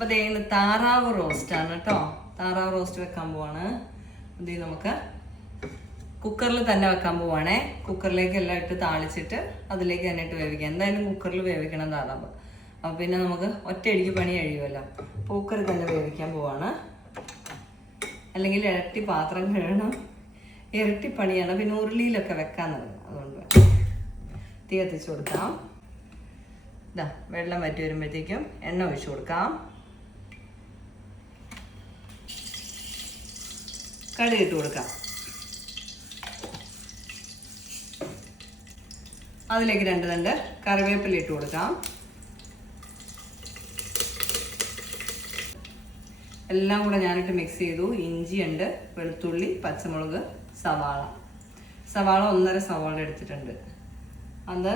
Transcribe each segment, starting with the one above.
അപ്പോൾ ദേ ഇന്ന് താറാവ് റോസ്റ്റാണ് കേട്ടോ. താറാവ് റോസ്റ്റ് വെക്കാൻ പോവാണ്. ഇത് നമുക്ക് കുക്കറിൽ തന്നെ വെക്കാൻ പോവാണേ. കുക്കറിലേക്ക് എല്ലാം ഇട്ട് താളിച്ചിട്ട് അതിലേക്ക് തന്നെ ഇട്ട് വേവിക്കാം. എന്തായാലും കുക്കറിൽ വേവിക്കണം താറാവ്. അപ്പോൾ പിന്നെ നമുക്ക് ഒറ്റയടിക്ക് പണി കഴിയുമല്ലോ. കുക്കറിൽ തന്നെ വേവിക്കാൻ പോവാണ്. അല്ലെങ്കിൽ ഇരട്ടി പാത്രം കഴുകണം, ഇരട്ടി പണിയാണ്. പിന്നെ ഉരുളിയിലൊക്കെ വെക്കാൻ തുടങ്ങും. അതുകൊണ്ട് തീ കത്തിച്ച് കൊടുക്കാം. ഇതാ വെള്ളം വറ്റി വരുമ്പോഴത്തേക്കും എണ്ണ ഒഴിച്ചു കൊടുക്കാം. കടുക് ഇട്ട് കൊടുക്കാം. അതിലേക്ക് 2 തണ്ട് കറിവേപ്പില ഇട്ട് കൊടുക്കാം. എല്ലാം കൂടെ ഞാനിട്ട് മിക്സ് ചെയ്തു. ഇഞ്ചിയുണ്ട്, വെളുത്തുള്ളി, പച്ചമുളക്, സവാള 1.5 സവാള എടുത്തിട്ടുണ്ട്. അത്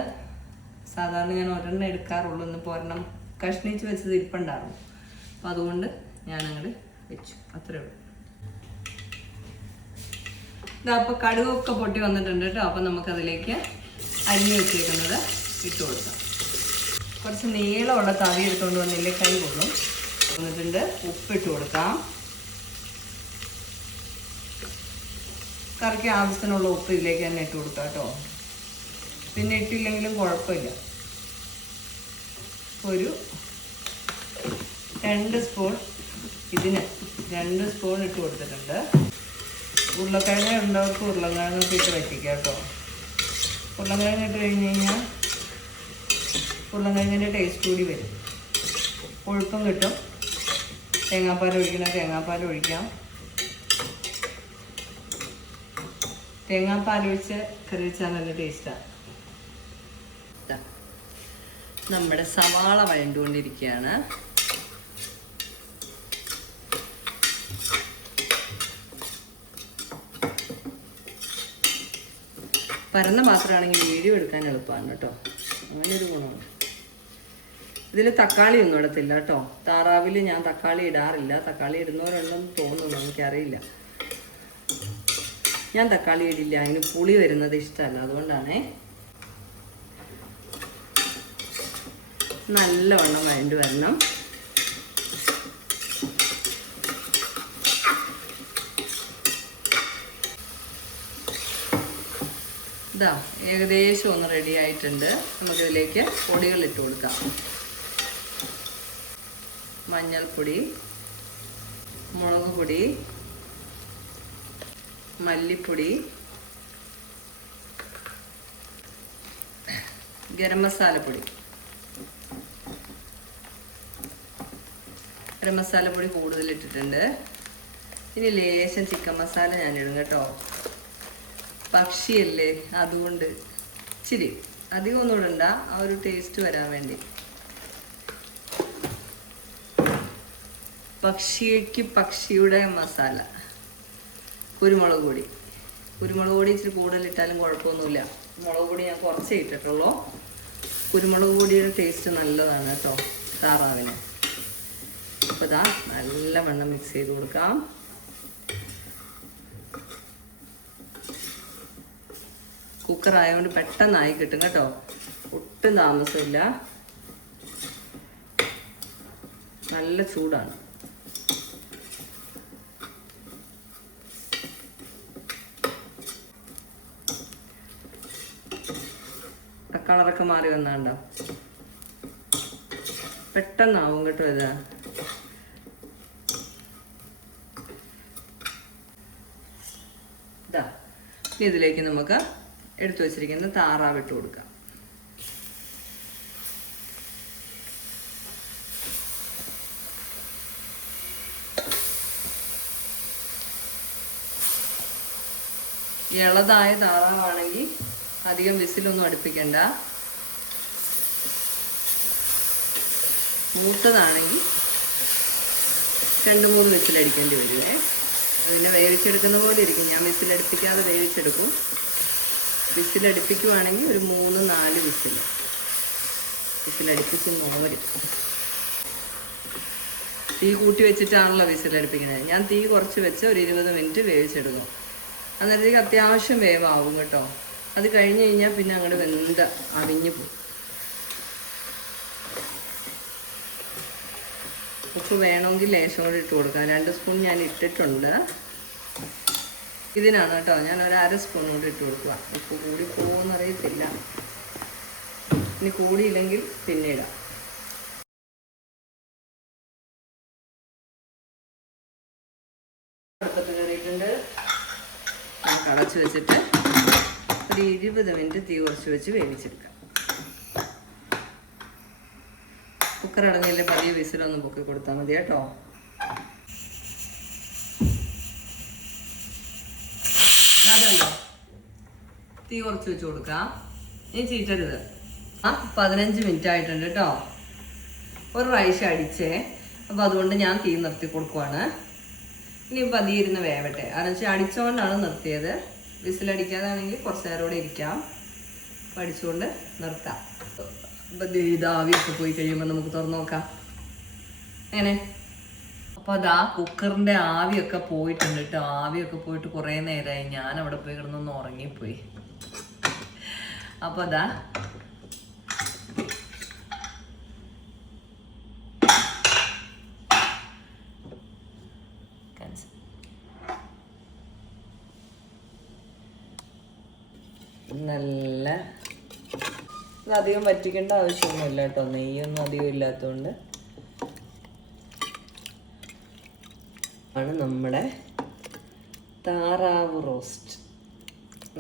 സാധാരണ ഞാൻ ഒരെണ്ണം എടുക്കാറുള്ളൂ. ഇന്നിപ്പോൾ ഒരെണ്ണം കഷ്ണിച്ച് വെച്ചത് ഇരിപ്പുണ്ടായിരുന്നു. അപ്പോൾ അതുകൊണ്ട് ഞാനങ്ങോട്ട് വെച്ചു. അത്രേ ഉള്ളൂ. ഇതാ അപ്പോൾ കടുകൊക്കെ പൊട്ടി വന്നിട്ടുണ്ട് കേട്ടോ. അപ്പോൾ നമുക്കതിലേക്ക് അരിഞ്ഞ് വെച്ചേക്കുന്നത് ഇട്ട് കൊടുക്കാം. കുറച്ച് നീളമുള്ള തവി എടുത്തുകൊണ്ട് വന്നില്ലേ കൈ കൊള്ളും. വന്നിട്ടുണ്ട്. ഉപ്പിട്ട് കൊടുക്കാം. കറിക്ക് ആവശ്യത്തിനുള്ള ഉപ്പ് ഇതിലേക്ക് തന്നെ ഇട്ട് കൊടുക്കാം കേട്ടോ. പിന്നെ ഇട്ടില്ലെങ്കിലും കുഴപ്പമില്ല. ഒരു 2 സ്പൂൺ ഇതിന് 2 സ്പൂൺ ഇട്ട് കൊടുത്തിട്ടുണ്ട്. ഉരുളക്കിഴങ്ങ് ഉള്ളവർക്ക് ഉരുളക്കിഴങ്ങൊക്കെ ഇട്ട് വയ്ക്കുക കേട്ടോ. ഉരുളക്കിഴങ്ങ് ഇട്ട് കഴിഞ്ഞ് കഴിഞ്ഞാൽ ഉരുളക്കിഴങ്ങിൻ്റെ ടേസ്റ്റ് കൂടി വരും, കൊഴുപ്പും കിട്ടും. തേങ്ങാപ്പാൽ ഒഴിക്കണം, തേങ്ങാപ്പാൽ ഒഴിക്കാം. തേങ്ങാപ്പാൽ ഒഴിച്ച് കറി വെച്ചാൽ നല്ല ടേസ്റ്റാണ്. നമ്മുടെ സവാള വഴണ്ടുകൊണ്ടിരിക്കുകയാണ്. പരന്ന പാത്രമാണെങ്കിൽ വീഡിയോ എടുക്കാൻ എളുപ്പമാണ് കേട്ടോ. അങ്ങനെയൊരു ഗുണമാണ്. ഇതിൽ തക്കാളി ഒന്നും ഇടത്തില്ല കേട്ടോ. താറാവിൽ ഞാൻ തക്കാളി ഇടാറില്ല. തക്കാളി ഇടുന്നവരുണ്ടെന്ന് തോന്നുന്നു, എനിക്കറിയില്ല. ഞാൻ തക്കാളി ഇടില്ല, അതിന് പുളി വരുന്നത് ഇഷ്ടമല്ല. അതുകൊണ്ടാണേ. നല്ലവണ്ണം വഴണ്ട് വരണം. ഇതാ ഏകദേശം ഒന്ന് റെഡി ആയിട്ടുണ്ട്. നമുക്കിതിലേക്ക് പൊടികൾ ഇട്ട് കൊടുക്കാം. മഞ്ഞൾപ്പൊടി, മുളക് പൊടി, മല്ലിപ്പൊടി, ഗരം മസാലപ്പൊടി. ഗരം മസാലപ്പൊടി കൂടുതലിട്ടിട്ടുണ്ട്. ഇനി ലേശം ചിക്കൻ മസാല ഞാനിടും കേട്ടോ. പക്ഷിയല്ലേ, അതുകൊണ്ട് ഇച്ചിരി അധികം ഒന്നും ഇടണ്ട, ആ ഒരു ടേസ്റ്റ് വരാൻ വേണ്ടി. പക്ഷിയുടെ മസാല. കുരുമുളക് പൊടി ഇച്ചിരി കൂടുതലിട്ടാലും കുഴപ്പമൊന്നുമില്ല. മുളക് പൊടി ഞാൻ കുറച്ചേ ഇട്ടിട്ടുള്ളൂ. കുരുമുളക് പൊടിയുടെ ടേസ്റ്റ് നല്ലതാണ് കേട്ടോ താറാവിന്. അപ്പോൾ ഇതാ നല്ലവണ്ണം മിക്സ് ചെയ്ത് കൊടുക്കാം. കുക്കർ ആയതുകൊണ്ട് പെട്ടെന്നായി കിട്ടും കേട്ടോ. ഒട്ടും താമസമില്ല. നല്ല ചൂടാണ്. കളറൊക്കെ മാറി വന്നാണ്ടോ. പെട്ടെന്നാവും കേട്ടോ. ഇതിലേക്ക് നമുക്ക് എടുത്തു വച്ചിരിക്കുന്ന താറാവ് ഇട്ട് കൊടുക്കാം. ഇളതായ താറാവാണെങ്കിൽ അധികം വിസിലൊന്നും അടുപ്പിക്കണ്ട. മൂത്തതാണെങ്കിൽ 2-3 വിസിലടിക്കേണ്ടി വരുവേ. അതിനെ വേവിച്ചെടുക്കുന്ന പോലെ ഇരിക്കും. ഞാൻ വിസിലടുപ്പിക്കാതെ വേവിച്ചെടുക്കും. വിസിലടുപ്പിക്കുവാണെങ്കിൽ ഒരു 3-4 വിസിലടുപ്പിക്കുന്നവർ. തീ കൂട്ടി വെച്ചിട്ടാണല്ലോ വിസിലടുപ്പിക്കുന്നത്. ഞാൻ തീ കുറച്ച് വെച്ച് ഒരു 20 മിനിറ്റ് വേവിച്ചെടുക്കും. അന്നേരത്തേക്ക് അത്യാവശ്യം വേവാവും കേട്ടോ. അത് കഴിഞ്ഞ് കഴിഞ്ഞാൽ പിന്നെ അങ്ങോട്ട് വെന്ത അവിഞ്ഞു പോകും. ഉപ്പ് വേണമെങ്കിൽ ലേശം കൂടി ഇട്ട് കൊടുക്കാം. 2 സ്പൂൺ ഞാൻ ഇട്ടിട്ടുണ്ട്. ഇതിനാണ് കേട്ടോ, ഞാൻ ഒരു 1/2 സ്പൂൺ കൂടി ഇട്ട് കൊടുക്കുക. ഉപ്പ് കൂടി പോകുമെന്നറിയത്തില്ല, ഇനി കൂടിയില്ലെങ്കിൽ പിന്നെ ഇടാം. അടുപ്പത്ത് കയറിയിട്ടുണ്ട്. നമുക്ക് അടച്ച് വെച്ചിട്ട് ഒരു 20 മിനിറ്റ് തീ കുറച്ച് വെച്ച് വേവിച്ചെടുക്കാം. കുക്കർ അടങ്ങിയില്ലേ പതിയെ വിസിലൊന്ന് പൊക്കി കൊടുത്താൽ മതി കേട്ടോ. അതല്ലോ തീ കുറച്ച് വെച്ച് കൊടുക്കാം. ഇനി ചീറ്റരുത്. 15 മിനിറ്റ് ആയിട്ടുണ്ട് കേട്ടോ. ഒരു പ്രാവശ്യം അടിച്ചേ, അപ്പോൾ അതുകൊണ്ട് ഞാൻ തീ നിർത്തി കൊടുക്കുവാണ്. ഇനി പതിയെ ഇരുന്ന് വേവട്ടെ. അരച്ച് അടിച്ചുകൊണ്ടാണ് നിർത്തിയത്. വിസിലടിക്കാതാണെങ്കിൽ കുറച്ച് നേരം കൂടെ ഇരിക്കാം. അടിച്ചുകൊണ്ട് നിർത്താം. അപ്പം ഇത് ആവിയൊക്കെ പോയി കഴിയുമ്പോൾ നമുക്ക് തുറന്നു നോക്കാം എങ്ങനെ. അപ്പോൾ അതാ കുക്കറിൻ്റെ ആവിയൊക്കെ പോയിട്ടുണ്ട് കേട്ടോ. ആവിയൊക്കെ പോയിട്ട് കുറേ നേരമായി. ഞാൻ അവിടെ പോയി കിടന്നൊന്ന് ഉറങ്ങിപ്പോയി. അപ്പോൾ അതാ നല്ല അധികം വറ്റിക്കേണ്ട ആവശ്യമൊന്നുമില്ല കേട്ടോ. നെയ്യൊന്നും അധികം ഇല്ലാത്തതുകൊണ്ട് ആണ് നമ്മുടെ താറാവ് റോസ്റ്റ്.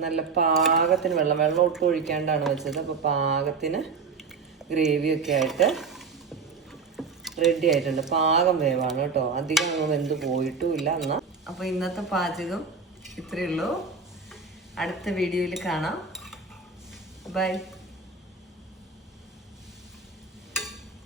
നല്ല പാകത്തിന് വെള്ളം ഒട്ടും ഒഴിക്കാണ്ടാണ് വെച്ചത്. അപ്പോൾ പാകത്തിന് ഗ്രേവിയൊക്കെ ആയിട്ട് റെഡി ആയിട്ടുണ്ട്. പാകം വേവാണ് കേട്ടോ, അധികം അങ്ങ് വെന്ത് പോയിട്ടുമില്ല എന്നാൽ. അപ്പോൾ ഇന്നത്തെ പാചകം ഇത്രയേ ഉള്ളൂ. അടുത്ത വീഡിയോയിൽ കാണാം. ബൈ.